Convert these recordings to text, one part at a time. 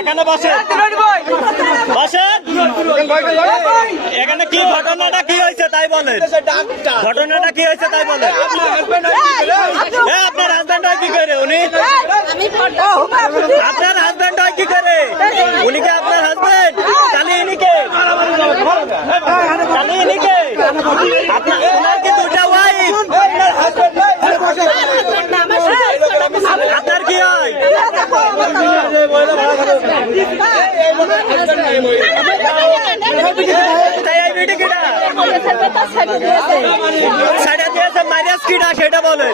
এখানে বসে বসেন। এখানে কি ঘটনাটা কি হয়েছে তাই বলেন, ঘটনাটা কি হয়েছে তাই বলেন। আপনার হাজবেন্ড হয় কি করে উনি? আপনার হাজবেন্ড হয় কি করে উনি? কি আপনার হাজবেন্ড? তাহলে ইনি কে? তাহলে ইনি কে? আপনার কি দুটা ওয়াইফ? আপনার কি হয়? সেটা বলেন।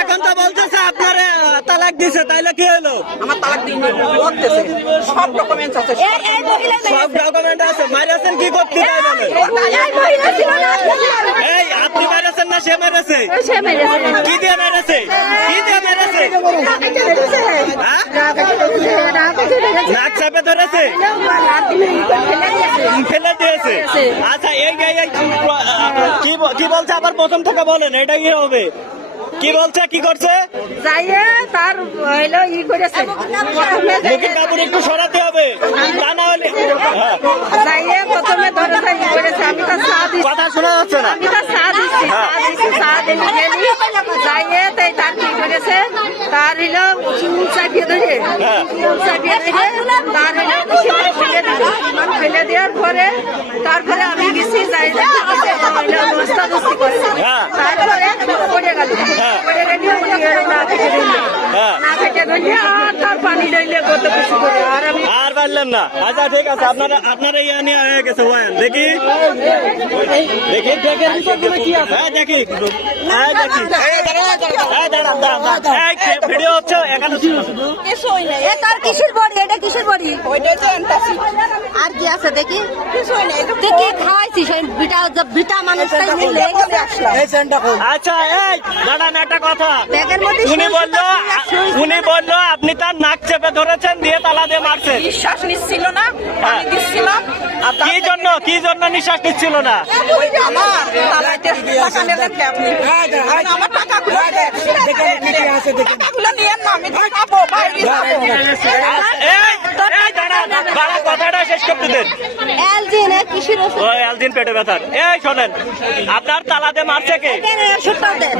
এখন তো বলতেছে আপনার তালাক দিছে, তাইলে কি হলো? আমার তালাক দিন সব ডকুমেন্ট আছে, সব ডকুমেন্ট আছে। মারিয়াছেন কি করতে তাই বলেন। এই আপনি মেরেছেন না সে মেরেছে? কি দিয়ে মেরেছে? কি দিয়ে মেরেছে? নাক চাপে ধরেছে, ফেলে দিয়েছে। আচ্ছা এই কি বলছে আবার প্রথম থেকে বলেন, এটা কি হবে? কি বলছে, কি করছে? তার ই করেছে, মুখের কাপড় একটু সরাতে হবে, তা না হলে প্রথমে ধরে ই করেছে। আমি তো কথা শোনা যাচ্ছে না। আমি তো তার কি করেছে, তার হইলো চুল চাপিয়ে ধরে, চুল চাপিয়ে ধরে তার ফেলে দেওয়ার পরে তারপরে আমি গেছি যাই দোস্তা দোস্তি করে, তারপরে পড়ে গেল, পড়ে গেলে না থেকে ধরলে, না থেকে ধরলে আর তার পানি লইলে কত কিছু করে আর পারলেন না। আচ্ছা ঠিক আছে, আপনারা ইয়া নিয়ে হয়ে গেছে ওয়ান। দেখি দেখি কি আছে, দেখি ভিডিও হচ্ছে এখানে। তার কিসের বড়ি, এটা কিসের বড়ি? আর কি আছে দেখি, দেখি খাওয়াইছি সেই বিটা মানুষটাই নিলে। আচ্ছা এই দাঁড়ান, একটা কথা। ব্যাগের মধ্যে উনি বললো আপনি তার নাক চেপে ধরেছেন, দিয়ে তালা দিয়ে মারছেন। নিঃশ্বাস নিচ্ছিল না, পানি দিচ্ছিলাম। কি জন্য নিঃশ্বাস নিচ্ছিল না? আমার তালাইতে টাকা নেবেন কে আপনি? আমার টাকাগুলো টাকাগুলো নিয়ে না, আমি খাবো বাইরে যাবো। কথাটা শেষ করতে দেন। অ্যালজিন কিসের ওষুধ? ওই অ্যালজিন পেটে ব্যথার। এই শোনেন, আপনার তালাতে মারছে কে? ওষুধটা দেন।